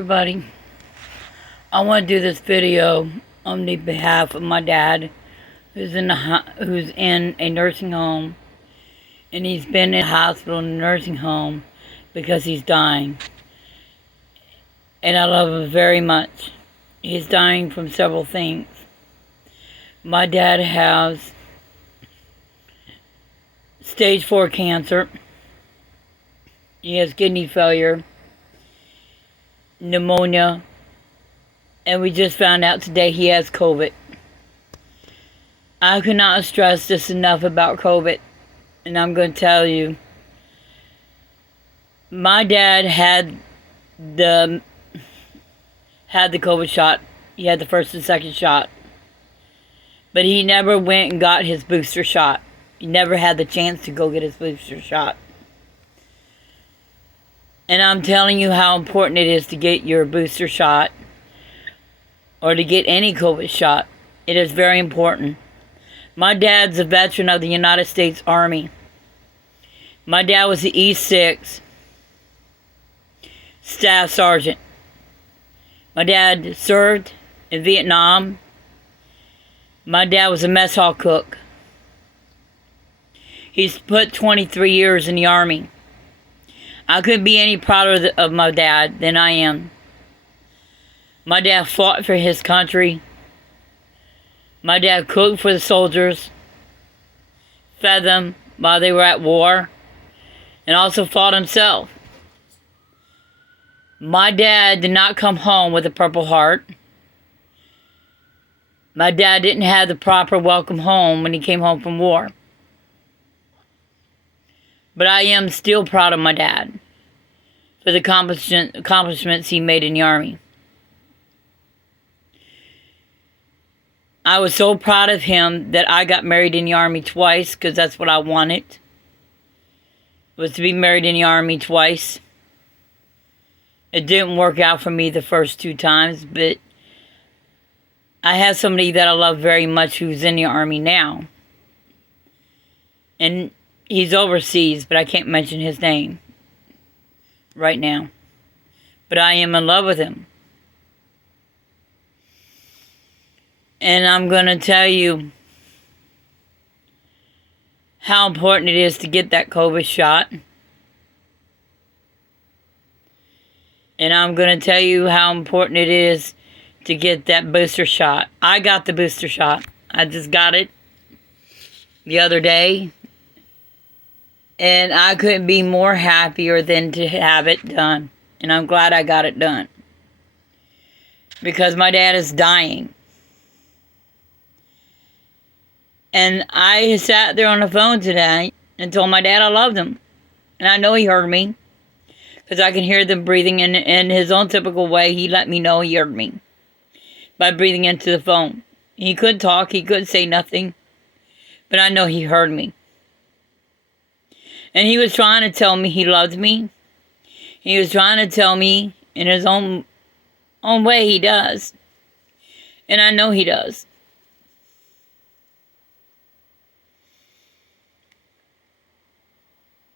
Everybody, I want to do this video on the behalf of my dad, who's in a nursing home, and he's been in the hospital and nursing home because he's dying, and I love him very much. He's dying from several things. My dad has stage 4 cancer. He has kidney failure, pneumonia, and we just found out today he has COVID. I could not stress this enough about COVID, and I'm going to tell you, my dad had the COVID shot. He had the first and second shot, but he never went and got his booster shot. He never had the chance to go get his booster shot. And I'm telling you how important it is to get your booster shot or to get any COVID shot. It is very important. My dad's a veteran of the United States Army. My dad was the E6 Staff Sergeant. My dad served in Vietnam. My dad was a mess hall cook. He's put 23 years in the Army. I couldn't be any prouder of my dad than I am. My dad fought for his country. My dad cooked for the soldiers, fed them while they were at war, and also fought himself. My dad did not come home with a Purple Heart. My dad didn't have the proper welcome home when he came home from war. But I am still proud of my dad for the accomplishments he made in the Army. I was so proud of him that I got married in the Army twice, because that's what I wanted, was to be married in the Army twice. It didn't work out for me the first 2 times, but I have somebody that I love very much who's in the Army now. And he's overseas, but I can't mention his name right now. But I am in love with him. And I'm going to tell you how important it is to get that COVID shot. And I'm going to tell you how important it is to get that booster shot. I got the booster shot. I just got it the other day. And I couldn't be more happier than to have it done. And I'm glad I got it done. Because my dad is dying. And I sat there on the phone today and told my dad I loved him. And I know he heard me. Because I can hear them breathing in his own typical way. He let me know he heard me. By breathing into the phone. He couldn't talk. He couldn't say nothing. But I know he heard me. And he was trying to tell me he loved me. He was trying to tell me in his own way he does. And I know he does.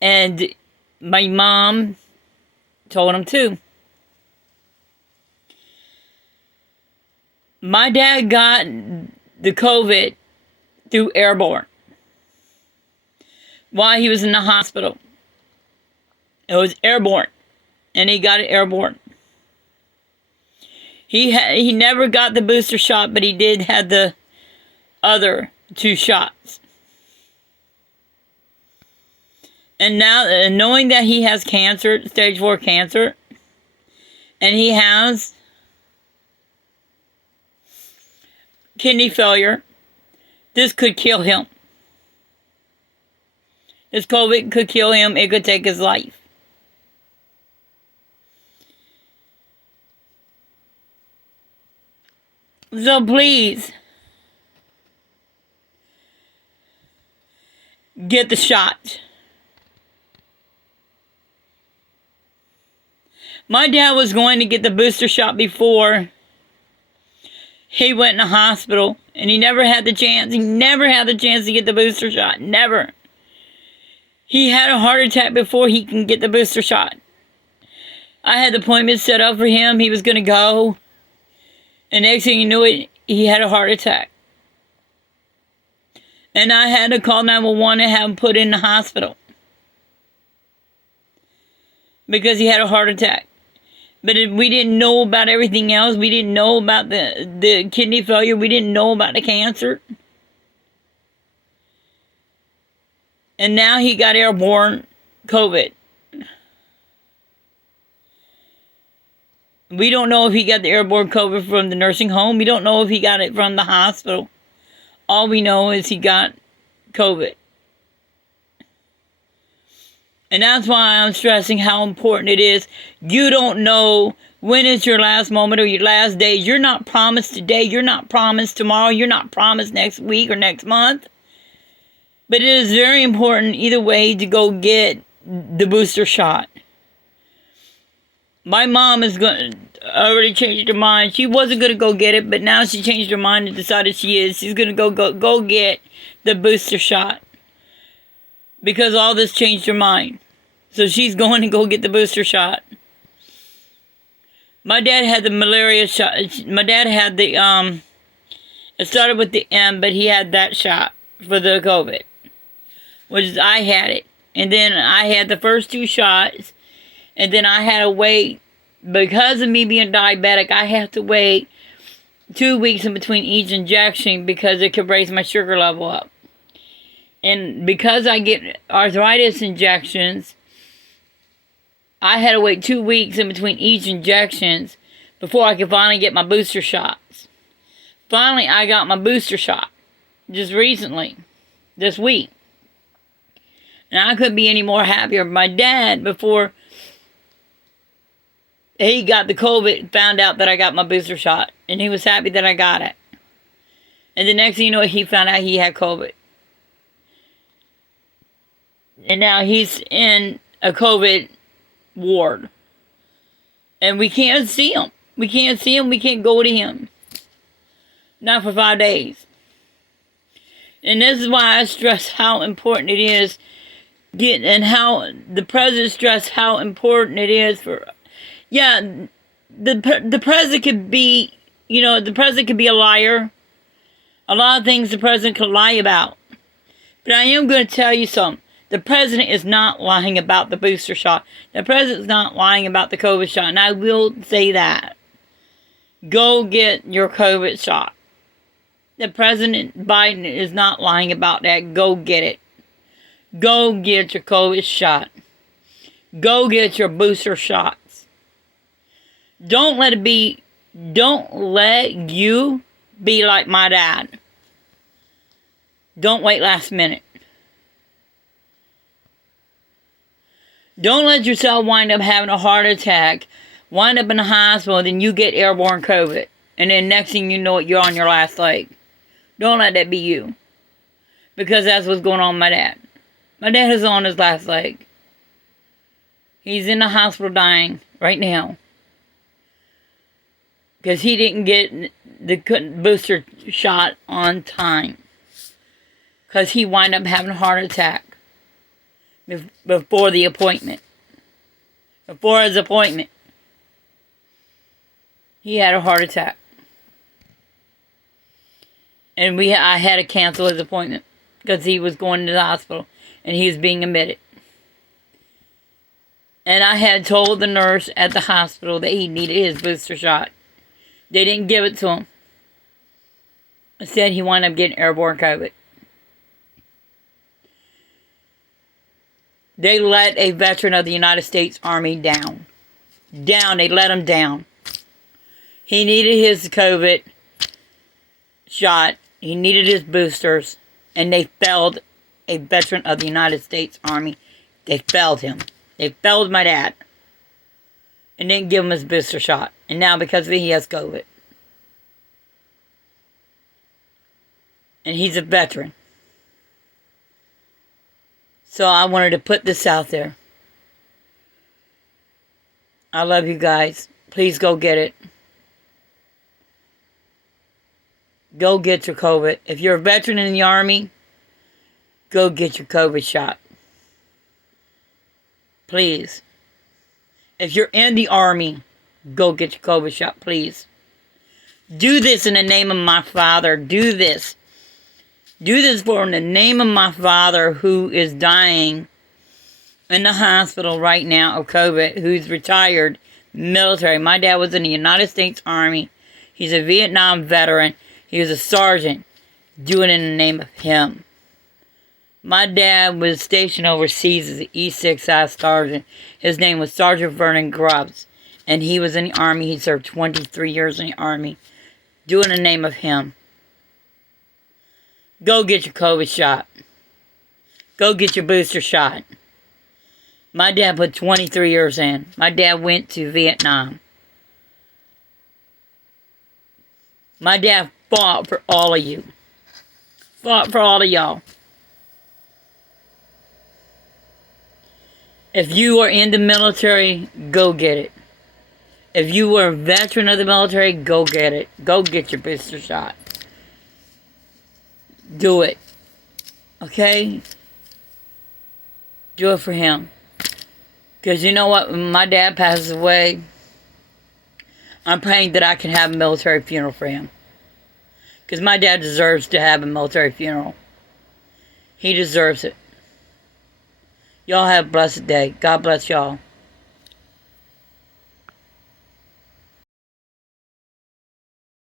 And my mom told him too. My dad got the COVID through airborne while he was in the hospital. It was airborne, and he got it airborne. He never got the booster shot, but he did have the other 2 shots. And now, knowing that he has cancer, stage 4 cancer, and he has kidney failure, this could kill him. This COVID could kill him. It could take his life. So please, get the shot. My dad was going to get the booster shot before he went in the hospital, and he never had the chance. He never had the chance to get the booster shot. Never. He had a heart attack before he can get the booster shot. I had the appointment set up for him. He was going to go. And next thing you knew it, he had a heart attack. And I had to call 911 and have him put in the hospital. Because he had a heart attack. But we didn't know about everything else. We didn't know about the kidney failure. We didn't know about the cancer. And now he got airborne COVID. We don't know if he got the airborne COVID from the nursing home. We don't know if he got it from the hospital. All we know is he got COVID. And that's why I'm stressing how important it is. You don't know when is your last moment or your last day. You're not promised today. You're not promised tomorrow. You're not promised next week or next month. But it is very important either way to go get the booster shot. My mom is already changed her mind. She wasn't going to go get it, but now she changed her mind and decided she is. She's going to go get the booster shot. Because all this changed her mind. So she's going to go get the booster shot. My dad had the malaria shot. My dad had the, it started with the M, but he had that shot for the COVID. Which is, I had it. And then I had the first 2 shots. And then I had to wait, because of me being diabetic, I have to wait 2 weeks in between each injection because it could raise my sugar level up. And because I get arthritis injections, I had to wait 2 weeks in between each injections before I could finally get my booster shots. Finally, I got my booster shot just recently, this week. And I couldn't be any more happier. My dad, before he got the COVID, found out that I got my booster shot. And he was happy that I got it. And the next thing you know, he found out he had COVID. And now he's in a COVID ward. And we can't see him. We can't see him. We can't go to him. Not for 5 days. And this is why I stress how important it is. And how the president stressed how important it is for... Yeah, the president could be, the president could be a liar. A lot of things the president could lie about. But I am going to tell you something. The president is not lying about the booster shot. The president's not lying about the COVID shot. And I will say that. Go get your COVID shot. The President Biden is not lying about that. Go get it. Go get your COVID shot. Go get your booster shots. Don't let you be like my dad. Don't wait last minute. Don't let yourself wind up having a heart attack, wind up in the hospital, and then you get airborne COVID. And then next thing you know it, you're on your last leg. Don't let that be you. Because that's what's going on with my dad. My dad is on his last leg. He's in the hospital dying right now. Because he didn't get the booster shot on time. Because he wound up having a heart attack. Before the appointment. Before his appointment. He had a heart attack. And I had to cancel his appointment. Because he was going to the hospital. And he was being admitted. And I had told the nurse at the hospital that he needed his booster shot. They didn't give it to him. Instead, he wound up getting airborne COVID. They let a veteran of the United States Army down. They let him down. He needed his COVID shot. He needed his boosters. And they failed a veteran of the United States Army. They failed him. They failed my dad. And didn't give him his booster shot. And now because of it, he has COVID. And he's a veteran. So I wanted to put this out there. I love you guys. Please go get it. Go get your COVID. If you're a veteran in the Army, go get your COVID shot. Please. If you're in the Army, go get your COVID shot, please. Do this in the name of my Father. Do this. Do this for in the name of my Father who is dying in the hospital right now of COVID, who's retired military. My dad was in the United States Army. He's a Vietnam veteran. He was a sergeant. Do it in the name of him. My dad was stationed overseas as an E6I sergeant. His name was Sergeant Vernon Grubbs. And he was in the Army. He served 23 years in the Army. Do it in the name of him. Go get your COVID shot. Go get your booster shot. My dad put 23 years in. My dad went to Vietnam. My dad fought for all of you. Fought for all of y'all. If you are in the military, go get it. If you were a veteran of the military, go get it. Go get your booster shot. Do it. Okay? Do it for him. Because you know what? When my dad passes away, I'm praying that I can have a military funeral for him. Because my dad deserves to have a military funeral. He deserves it. Y'all have a blessed day. God bless y'all.